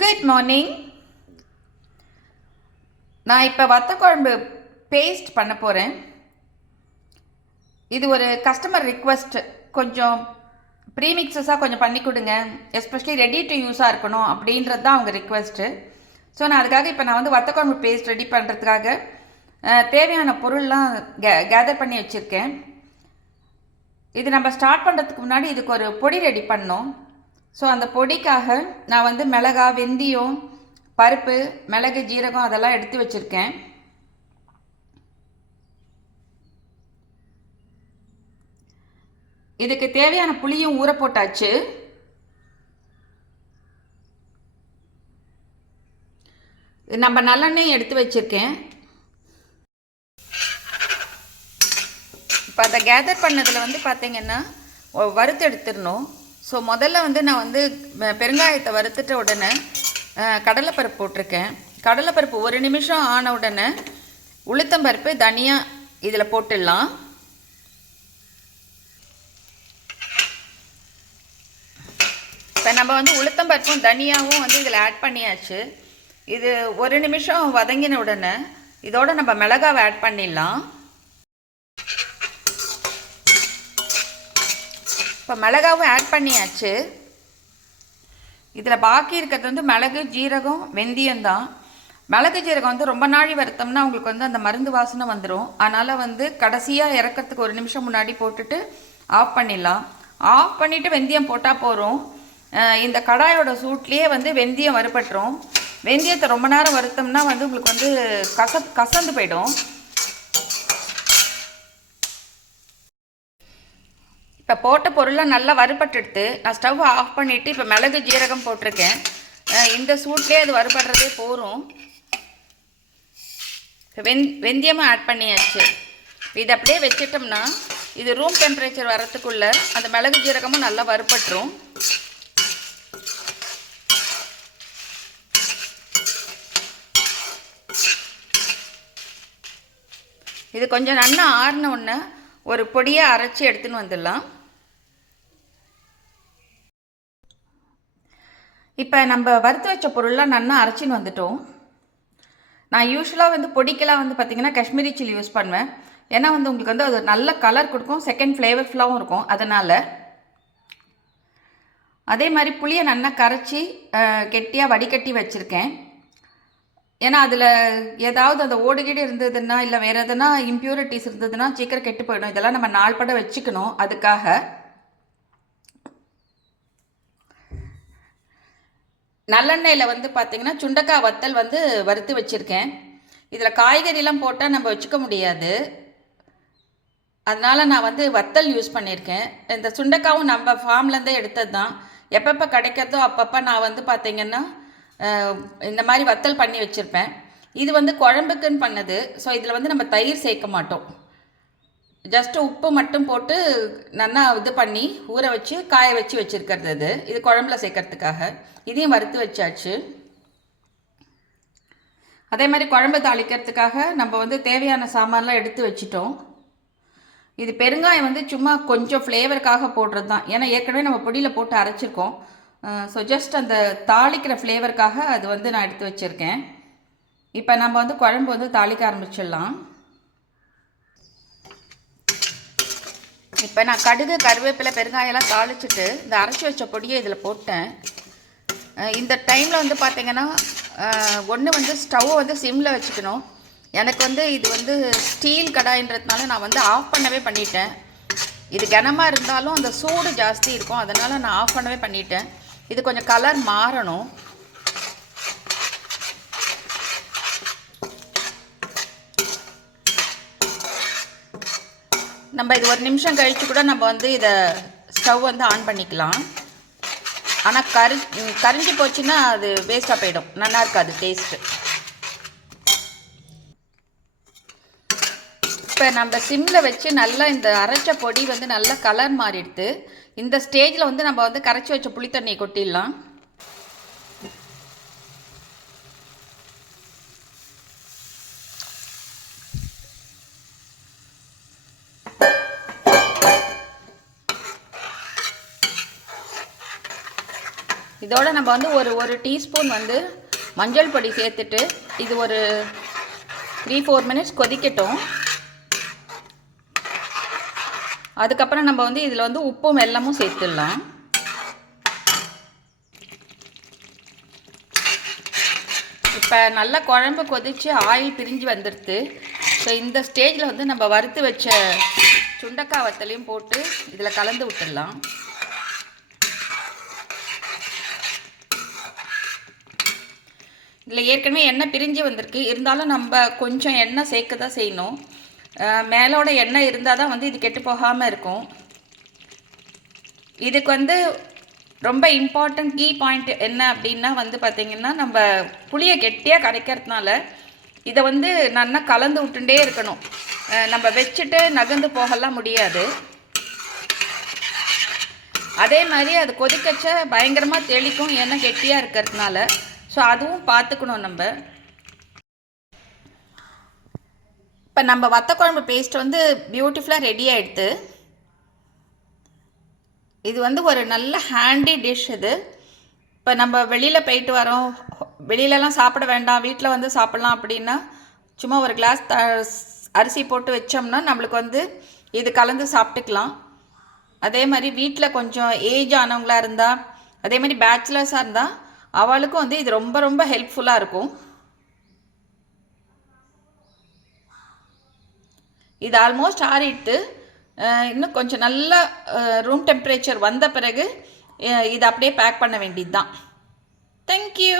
Good morning. நான் இப்போ வத்த குழம்பு பேஸ்ட் பண்ண போகிறேன். இது ஒரு கஸ்டமர் ரிக்வெஸ்ட், கொஞ்சம் ப்ரீமிக்ஸஸாக கொஞ்சம் பண்ணி கொடுங்க, எஸ்பெஷலி ரெடி டு யூஸாக இருக்கணும் அப்படின்றது தான் அவங்க ரிக்வெஸ்ட்டு. ஸோ நான் அதுக்காக இப்போ நான் வந்து வத்த குழம்பு பேஸ்ட் ரெடி பண்ணுறதுக்காக தேவையான பொருள்லாம் கேதர் பண்ணி வச்சுருக்கேன். இது நம்ம ஸ்டார்ட் பண்ணுறதுக்கு முன்னாடி இதுக்கு ஒரு பொடி ரெடி பண்ணோம். ஸோ அந்த பொடிக்காக நான் வந்து மிளகா, வெந்தயம், பருப்பு, மிளகு, ஜீரகம் அதெல்லாம் எடுத்து வச்சுருக்கேன். இதுக்கு தேவையான புளியும் ஊற போட்டாச்சு. நம்ம நல்லெண்ணெய் எடுத்து வச்சுருக்கேன். இப்போ அதை கேதர் பண்ணதில் வந்து பார்த்திங்கன்னா வறுத்து எடுத்துடணும். ஸோ முதல்ல வந்து நான் வந்து பெருங்காயத்தை வறுத்துட்ட உடனே கடலைப்பருப்பு போட்டிருக்கேன். கடலைப்பருப்பு ஒரு நிமிஷம் ஆன உடனே உளுத்தம்பருப்பு, தனியா இதில் போட்டுடலாம். இப்போ நம்ம வந்து உளுத்தம்பருப்பும் தனியாவும் வந்து இதில் ஆட் பண்ணியாச்சு. இது ஒரு நிமிஷம் வதங்கின உடனே இதோட நம்ம மிளகாவை ஆட் பண்ணிடலாம். இப்போ மிளகாவும் ஆட் பண்ணியாச்சு. இதில் பாக்கி இருக்கிறது வந்து மிளகு, ஜீரகம், வெந்தயம் தான். மிளகு, ஜீரகம் வந்து ரொம்ப நாழி வறுத்தோம்னா உங்களுக்கு வந்து அந்த மருந்து வாசனை வந்துடும். அதனால் வந்து கடைசியாக இறக்கிறதுக்கு ஒரு நிமிஷம் முன்னாடி போட்டுட்டு ஆஃப் பண்ணிடலாம். ஆஃப் பண்ணிவிட்டு வெந்தயம் போட்டால் போகிறோம். இந்த கடாயோட சூட்லேயே வந்து வெந்தயம் வறுபட்டுரும். வெந்தயத்தை ரொம்ப நேரம் வறுத்தோம்னா வந்து உங்களுக்கு வந்து கசந்து போயிடும். இப்போ போட்ட பொருளாக நல்லா வறுபட்டுடுத்து நான் ஸ்டவ் ஆஃப் பண்ணிவிட்டு இப்போ மிளகு, ஜீரகம் போட்டிருக்கேன். இந்த சூட்லேயே அது வறுபடுறதே போகும். வெந்தயமும் ஆட் பண்ணியாச்சு. இது அப்படியே வச்சிட்டோம்னா இது ரூம் டெம்பரேச்சர் வரத்துக்குள்ளே அந்த மிளகு, ஜீரகமும் நல்லா வறுபட்டுரும். இது கொஞ்சம் நல்லா ஆறின உடனே ஒரு பொடியை அரைச்சி எடுத்துன்னு வந்துடலாம். இப்போ நம்ம வறுத்து வச்ச பொருள்லாம் நல்லா அரைச்சின்னு வந்துட்டோம். நான் யூஸ்வலாக வந்து பொடிக்கெல்லாம் வந்து பார்த்திங்கன்னா காஷ்மீரி சில்லி யூஸ் பண்ணுவேன். ஏன்னா வந்து உங்களுக்கு வந்து அது நல்ல கலர் கொடுக்கும், செகண்ட் ஃப்ளேவர்ஃபுல்லாகவும் இருக்கும். அதனால் அதே மாதிரி புளியை நல்லா கரைச்சி கெட்டியாக வடிகட்டி வச்சுருக்கேன். ஏன்னா அதில் ஏதாவது அந்த ஓடுகீடு இருந்ததுன்னா இல்லை வேறு எதுனா இம்ப்யூரிட்டிஸ் இருந்ததுன்னா சீக்கிரம் கெட்டு போயிடும். இதெல்லாம் நம்ம நாள்பட வச்சுக்கணும். அதுக்காக நல்லெண்ணெயில் வந்து பார்த்திங்கன்னா சுண்டக்காய் வத்தல் வந்து வறுத்து வச்சுருக்கேன். இதில் காய்கறிலாம் போட்டால் நம்ம வச்சுக்க முடியாது. அதனால் நான் வந்து வத்தல் யூஸ் பண்ணியிருக்கேன். இந்த சுண்டக்காவும் நம்ம ஃபார்ம்லேருந்தே எடுத்தது தான். எப்பப்போ கிடைக்கிறதோ அப்பப்போ நான் வந்து பார்த்திங்கன்னா இந்த மாதிரி வத்தல் பண்ணி வச்சுருப்பேன். இது வந்து குழம்புக்குன்னு பண்ணது. ஸோ இதில் வந்து நம்ம தயிர் சேர்க்க மாட்டோம். ஜஸ்ட்டு உப்பு மட்டும் போட்டு நல்லா இது பண்ணி ஊற வச்சு காய வச்சு வச்சுருக்கிறது. இது குழம்புல சேர்க்கறதுக்காக. இதையும் வறுத்து வச்சாச்சு. அதே மாதிரி குழம்பு தாளிக்கிறதுக்காக நம்ம வந்து தேவையான சாமான்லாம் எடுத்து வச்சிட்டோம். இது பெருங்காயம் வந்து சும்மா கொஞ்சம் ஃப்ளேவருக்காக போடுறது தான். ஏன்னா ஏற்கனவே நம்ம பொடியில் போட்டு அரைச்சிருக்கோம். ஸோ ஜஸ்ட் அந்த தாளிக்கிற ஃப்ளேவருக்காக அது வந்து நான் எடுத்து வச்சுருக்கேன். இப்போ நம்ம வந்து குழம்பு வந்து தாளிக்க ஆரம்பிச்சிடலாம். இப்போ நான் கடுகு, கருவேப்பிலை, பெருங்காயெல்லாம் தாளிச்சிட்டு இந்த அரைச்சி வச்ச பொடியை இதில் போட்டேன். இந்த டைமில் வந்து பார்த்திங்கன்னா ஒன்று வந்து ஸ்டவ்வை வந்து சிம்மில் வச்சுக்கணும். எனக்கு வந்து இது வந்து ஸ்டீல் கடாயின்றதுனால நான் வந்து ஆஃப் பண்ணவே பண்ணிட்டேன். இது கனமாக இருந்தாலும் அந்த சூடு ஜாஸ்தி இருக்கும். அதனால் நான் ஆஃப் பண்ணவே பண்ணிட்டேன். இது கொஞ்சம் கலர் மாறணும். நம்ம இது ஒரு நிமிஷம் கழித்து கூட நம்ம வந்து இதை ஸ்டவ் வந்து ஆன் பண்ணிக்கலாம். ஆனால் கரிஞ்சி போச்சுன்னா அது வேஸ்ட்டாக போயிடும், நல்லா இருக்காது டேஸ்ட்டு. இப்போ நம்ம சிம்மில் வச்சு நல்லா இந்த அரைச்ச பொடி வந்து நல்லா கலர் மாறிடுது. இந்த ஸ்டேஜில் வந்து நம்ம வந்து கரைச்சி வச்ச புளி தண்ணியை கொட்டிடலாம். இதோட நம்ம வந்து ஒரு டீஸ்பூன் வந்து மஞ்சள் பொடி சேர்த்துட்டு இது ஒரு 3-4 மினிட்ஸ் கொதிக்கட்டும். அதுக்கப்புறம் நம்ம வந்து இதில் வந்து உப்பும் வெல்லமும் சேர்த்துடலாம். இப்போ நல்லா குழம்பு கொதித்து ஆயில் பிரிஞ்சு வந்துடுது. ஸோ இந்த ஸ்டேஜில் வந்து நம்ம வறுத்து வச்ச சுண்டக்காய் வத்தலையும் போட்டு இதில் கலந்து விட்டுடலாம். இதில் ஏற்கனவே எண்ணெய் பிரிஞ்சு வந்திருக்கு, இருந்தாலும் நம்ம கொஞ்சம் எண்ணெய் சேர்க்க தான் செய்யணும். மேலோட எண்ணெய் இருந்தால் தான் வந்து இது கெட்டு போகாமல் இருக்கும். இதுக்கு வந்து ரொம்ப இம்பார்ட்டண்ட் கீ பாயிண்ட் என்ன அப்படின்னா வந்து பார்த்திங்கன்னா, நம்ம புளியை கெட்டியாக கரைக்கிறதுனால இதை வந்து நல்லா கலந்து விட்டுட்டே இருக்கணும். நம்ம வச்சுட்டு நகர்ந்து போகலாம் முடியாது. அதே மாதிரி அது கொதிக்கச்ச பயங்கரமாக தெளிக்கும், ஏன்னா கெட்டியாக இருக்கிறதுனால. ஸோ அதுவும் பார்த்துக்கணும் நம்ம. இப்போ நம்ம வத்தக்குழம்பு பேஸ்ட் வந்து பியூட்டிஃபுல்லாக ரெடி ஆகிடுது. இது வந்து ஒரு நல்ல ஹேண்டி டிஷ் இது. இப்போ நம்ம வெளியில் போயிட்டு வரோம், வெளியிலலாம் சாப்பிட வேண்டாம், வீட்டில் வந்து சாப்பிட்லாம் அப்படின்னா சும்மா ஒரு கிளாஸ் அரிசி போட்டு வச்சோம்னா நம்மளுக்கு வந்து இது கலந்து சாப்பிட்டுக்கலாம். அதே மாதிரி வீட்டில் கொஞ்சம் ஏஜ் ஆனவங்களாக இருந்தால், அதே மாதிரி பேச்சுலர்ஸாக இருந்தால் அவளுக்கும் வந்து இது ரொம்ப ரொம்ப ஹெல்ப்ஃபுல்லாக இருக்கும். இது ஆல்மோஸ்ட் ஆறிட்டு இன்னும் கொஞ்சம் நல்ல ரூம் டெம்பரேச்சர் வந்த பிறகு இதை அப்படியே பேக் பண்ண வேண்டியது தான். தேங்க்யூ.